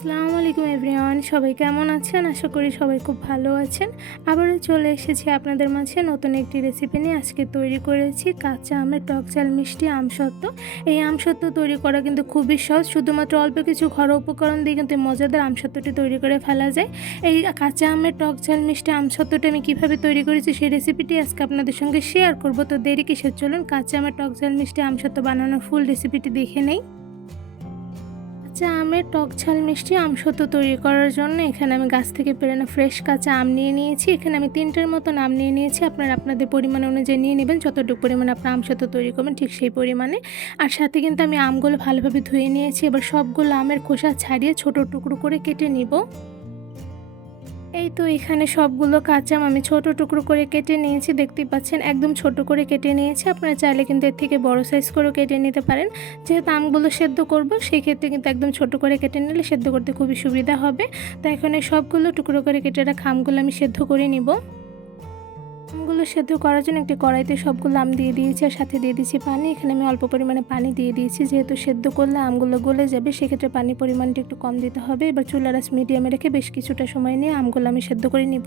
আসসালামু আলাইকুম এভরিওয়ান, সবাই কেমন আছেন? আশা করি সবাই খুব ভালো আছেন। আবারও চলে এসেছি আপনাদের মাঝে নতুন একটি রেসিপি নিয়ে। আজকে তৈরি করেছি কাঁচা আমের টক ঝাল মিষ্টি আমসত্ত্ব এই আমসত্ত্ব তৈরি করা কিন্তু খুবই সহজ। শুধুমাত্র অল্প কিছু ঘরোয়া উপকরণ দিয়ে কিন্তু মজাদার আমসত্ত্বটি তৈরি করে ফেলা যায়। এই কাঁচা আমের টক ঝাল মিষ্টি আমসত্ত্বটা আমি কীভাবে তৈরি করেছি সেই রেসিপিটি আজকে আপনাদের সঙ্গে শেয়ার করব। তো দেরি কিসের? চলুন কাঁচা আমের টক ঝাল মিষ্টি আমসত্ত্ব বানানোর ফুল রেসিপিটি দেখে নেই। কাঁচা আমের টক ঝাল মিষ্টি আমসত্ব তৈরি করার জন্য এখানে আমি গাছ থেকে পেরানো ফ্রেশ কাঁচা আম নিয়ে নিয়েছি। এখানে আমি তিনটের মতন আম নিয়ে নিয়েছি। আপনারা আপনাদের পরিমাণ অনুযায়ী নিয়ে নেবেন। যতটুকু পরিমাণে আপনার আমসত্ব তৈরি করবেন, ঠিক সেই পরিমাণে। আর সাথে কিন্তু আমি আমগুলো ভালোভাবে ধুয়ে নিয়েছি। এবার সবগুলো আমের খোসা ছাড়িয়ে ছোটো টুকরো করে কেটে নিব। এই তো এখানে সবগুলো কাঁচাম আমি ছোট টুকরো করে কেটে নিয়েছি, দেখতেই পাচ্ছেন, একদম ছোট করে কেটে নিয়েছি। আপনারা চাইলে কিন্তু এর থেকে বড় সাইজ করেও কেটে নিতে পারেন। যেহেতু আমগুলো সেদ্ধ করব সেই ক্ষেত্রে কিন্তু একদম ছোট করে কেটে নিলে সেদ্ধ করতে খুবই সুবিধা হবে। তো এখন সবগুলো টুকরো করে কেটে রাখা আমগুলো আমি সেদ্ধ করে নিব। আমগুলো সেদ্ধ করার জন্য একটি কড়াইতে সবগুলো আম দিয়ে দিয়েছি আর সাথে দিয়ে দিয়েছি পানি। এখানে আমি অল্প পরিমাণে পানি দিয়ে দিয়েছি। যেহেতু সেদ্ধ করলে আমগুলো গলে যাবে, সেক্ষেত্রে পানির পরিমাণটা একটু কম দিতে হবে। এবার চুলার আঁচ মিডিয়ামে রেখে বেশ কিছুটা সময় নিয়ে আমগুলো আমি সেদ্ধ করে নিব।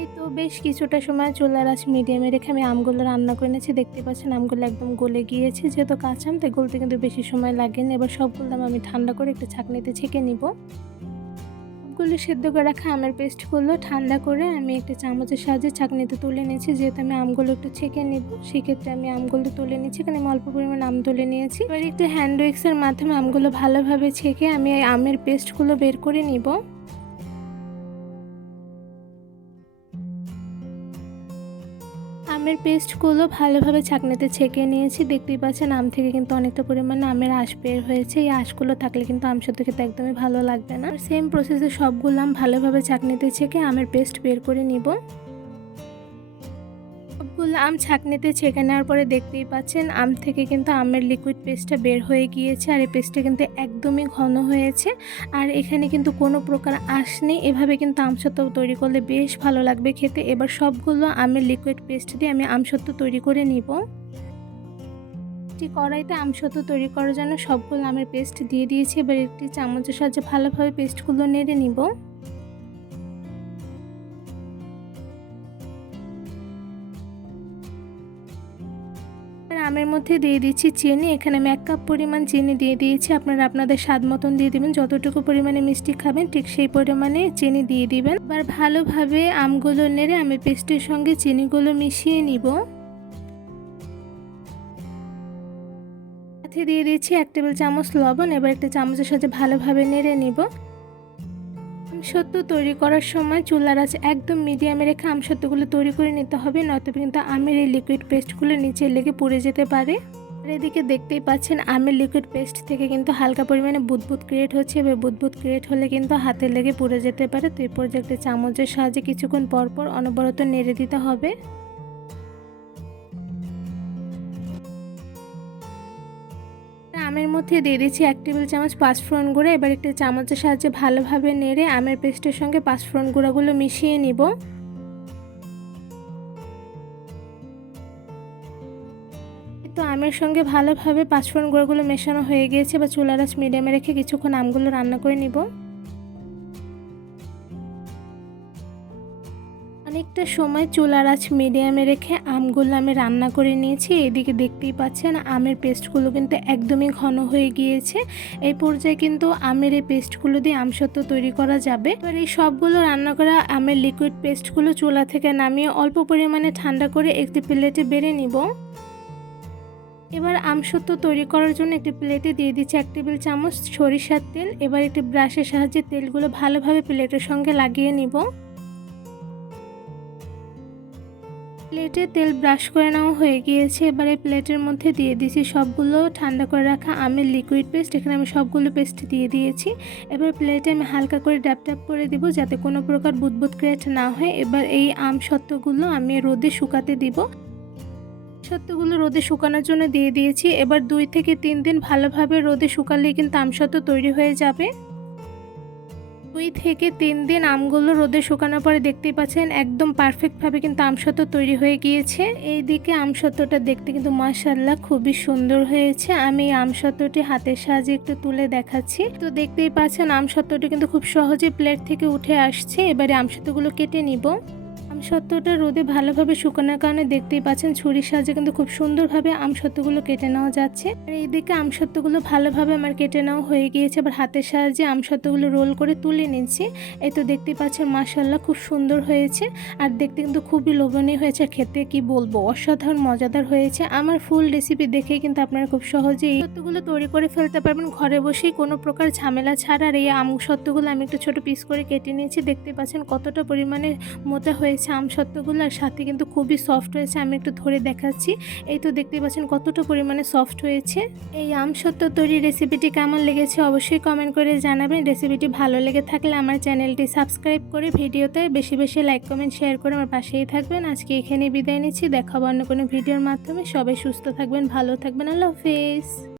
এই তো বেশ কিছুটা সময় চুলার আঁচ মিডিয়ামে রেখে আমি আমগুলো রান্না করে নিয়েছি। দেখতে পাচ্ছেন আমগুলো একদম গলে গিয়েছে। যেহেতু কাঁচাম তাই গলতে কিন্তু বেশি সময় লাগেনি। এবার সবগুলো আমি ঠান্ডা করে একটু ছাঁকনিতে ছেঁকে নিব। সবগুলো সেদ্ধ করে রাখা আমের পেস্টগুলো ঠান্ডা করে আমি একটা চামচের সাহায্যে ছাঁকনিতে তুলে নিয়েছি। যেহেতু আমি আমগুলো একটু ছেঁকে নেব, সেক্ষেত্রে আমি আমগুলো তুলে নিয়েছি। এখানে আমি অল্প পরিমাণ আম তুলে নিয়েছি। এবার একটু হ্যান্ড ওয়েক্সের মাধ্যমে আমগুলো ভালোভাবে ছেঁকে আমি আমের পেস্টগুলো বের করে নিব। আমের পেস্টগুলো ভালোভাবে ছাঁকনিতে ছেঁকে নিয়েছি। দেখতেই পাচ্ছেন, আম থেকে কিন্তু অনেকটা পরিমাণে আমের আঁশ বের হয়েছে। এই আঁশগুলো থাকলে কিন্তু আম সত্য খেতে একদমই ভালো লাগবে না। সেম প্রসেসে সবগুলো আম ভালোভাবে ছাঁকনিতে ছেঁকে আমের পেস্ট বের করে নিব। সবগুলো আম ছাঁকনিতে ছেঁকে নেওয়ার পরে দেখতেই পাচ্ছেন, আম থেকে কিন্তু আমের লিকুইড পেস্টটা বের হয়ে গিয়েছে আর এই পেস্টটা কিন্তু একদমই ঘন হয়েছে। আর এখানে কিন্তু কোনো প্রকার আঁশ নেই। এভাবে কিন্তু আমসত্ত্ব তৈরি করলে বেশ ভালো লাগবে খেতে। এবার সবগুলো আমের লিকুইড পেস্ট দিয়ে আমি আমসত্ত্ব তৈরি করে নিব। একটি কড়াইতে আমসত্ত্ব তৈরি করার জন্য সবগুলো আমের পেস্ট দিয়ে দিয়েছি। এবার একটি চামচের সাহায্যে ভালোভাবে পেস্টগুলো নেড়ে নিব। আমের মধ্যে দিয়ে দিচ্ছি চিনি। এখানে আমি এক কাপ পরিমাণ চিনি দিয়ে দিয়েছি। আপনারা আপনাদের স্বাদ মতন দিয়ে দিবেন। যতটুকু পরিমাণে মিষ্টি খাবেন, ঠিক সেই পরিমাণে চিনি দিয়ে দিবেন। এবার ভালোভাবে আমগুলো নেড়ে আমি পেস্টের সঙ্গে চিনিগুলো মিশিয়ে নিব। সাথে দিয়ে দিচ্ছি এক টেবিল চামচ লবণ। এবার একটা চামচের সাথে ভালোভাবে নেড়ে নিব। আমসত্ত্ব তৈরি করার সময় চুলার আছে একদম মিডিয়ামে রেখে আমসত্ত্বগুলো তৈরি করে নিতে হবে, নয়তো কিন্তু আমের এই লিকুইড পেস্টগুলো নিচে লেগে পুড়ে যেতে পারে। আর এদিকে দেখতেই পাচ্ছেন, আমের লিকুইড পেস্ট থেকে কিন্তু হালকা পরিমাণে বুদবুদ ক্রিয়েট হচ্ছে, এবার বুদবুদ ক্রিয়েট হলে কিন্তু হাতে লেগে পুড়ে যেতে পারে। তো এই পর্যায়ে চামচের সাহায্যে কিছুক্ষণ পরপর অনবরত নেড়ে দিতে হবে। আমের মধ্যে দিয়ে দিচ্ছি এক টেবিল চামচ পাঁচফোড়ন গুঁড়ো। এবার একটি চামচের সাহায্যে ভালোভাবে নেড়ে আমের পেস্টের সঙ্গে পাঁচফোড়ন গুঁড়োগুলো মিশিয়ে নিব। তো আমের সঙ্গে ভালোভাবে পাঁচফোড়ন গুঁড়োগুলো মেশানো হয়ে গিয়েছে বা চুলারাচ মিডিয়ামে রেখে কিছুক্ষণ আমগুলো রান্না করে নিব। অনেকটা সময় চুলার আঁচ মিডিয়ামে রেখে আমগুলো আমি রান্না করে নিয়েছি। এদিকে দেখতেই পাচ্ছেন আমের পেস্টগুলো কিন্তু একদমই ঘন হয়ে গিয়েছে। এই পর্যায়ে কিন্তু আমের এই পেস্টগুলো দিয়ে আমসত্ত্ব তৈরি করা যাবে। এবার এই সবগুলো রান্না করা আমের লিকুইড পেস্টগুলো চুলা থেকে নামিয়ে অল্প পরিমাণে ঠান্ডা করে একটি প্লেটে বেড়ে নিব। এবার আমসত্ত্ব তৈরি করার জন্য একটি প্লেটে দিয়ে দিচ্ছি এক টেবিল চামচ সরিষার তেল। এবার একটি ব্রাশের সাহায্যে তেলগুলো ভালোভাবে প্লেটের সঙ্গে লাগিয়ে নিব। প্লেটে তেল ব্রাশ করে নেওয়া হয়ে গিয়েছে। এবার প্লেটের মধ্যে দিয়ে দিয়েছি সবগুলো। ঠান্ডা করে রাখা আমের লিকুইড পেস্ট এখানে আমি সবগুলো পেস্ট দিয়ে দিয়েছি। এবার প্লেটে আমি হালকা করে ড্যাপ ড্যাপ করে দিব যাতে কোনো প্রকার বুদবুদ ক্রিয়েট না হয়। এবার এই আম সত্ত্বগুলো আমি রোদে শুকাতে দিব। সত্ত্বগুলো রোদে শুকানোর জন্য দিয়ে দিয়েছি। এবার দুই থেকে তিন দিন ভালোভাবে রোদে শুকালেই কিন্তু আমসত্ত্ব তৈরি হয়ে যাবে। দুই থেকে তিন দিন আমগুলো রোদে শুকানোর পরে দেখতেই পাচ্ছেন একদম পারফেক্টভাবে কিন্তু আমসত্ব তৈরি হয়ে গিয়েছে। এই দিকে আমসত্বটা দেখতে কিন্তু মাশাল্লাহ খুবই সুন্দর হয়েছে। আমি আমসত্বটি হাতের সাহায্যে একটু তুলে দেখাচ্ছি। তো দেখতেই পাচ্ছেন আমসত্বটি কিন্তু খুব সহজে প্লেট থেকে উঠে আসছে। এবারে আমসত্বগুলো কেটে নিব। আমসত্ত্বটা রোদে ভালোভাবে শুকানোর কারণে দেখতেই পাচ্ছেন ছুরির সাহায্যে কিন্তু খুব সুন্দরভাবে আমসত্ত্বগুলো কেটে নেওয়া যাচ্ছে। আর এইদিকে আমসত্ত্বগুলো ভালোভাবে আমার কেটে নেওয়া হয়ে গিয়েছে, আবার হাতের সাহায্যে আমসত্ত্বগুলো রোল করে তুলে নিচ্ছি। এই তো দেখতেই পাচ্ছেন মাসাল্লাহ খুব সুন্দর হয়েছে, আর দেখতে কিন্তু খুবই লোভনীয় হয়েছে। খেতে কি বলব, অসাধারণ, মজাদার হয়েছে। আমার ফুল রেসিপি দেখে কিন্তু আপনারা খুব সহজেই সত্যগুলো তৈরি করে ফেলতে পারবেন। ঘরে বসেই কোনো প্রকার ঝামেলা ছাড়া আর এই আম আমি একটু ছোট পিস করে কেটে নিয়েছি। দেখতে পাচ্ছেন কতটা পরিমাণে মোটা হয়েছে আম সত্যগুলো আর সাথে কিন্তু খুবই সফট হয়েছে। আমি একটু ধরে দেখাচ্ছি। এই তো দেখতে পাচ্ছেন কতটা পরিমাণে সফট হয়েছে। এই আম সত্য তৈরি রেসিপিটি কেমন লেগেছে অবশ্যই কমেন্ট করে জানাবেন। রেসিপিটি ভালো লেগে থাকলে আমার চ্যানেলটি সাবস্ক্রাইব করে ভিডিওতে বেশি বেশি লাইক কমেন্ট শেয়ার করে আমার পাশেই থাকবেন। আজকে এখানে বিদায় নিচ্ছি। দেখাবো অন্য কোনো ভিডিওর মাধ্যমে। সবাই সুস্থ থাকবেন, ভালো থাকবেন। আল্লাহ হাফিজ।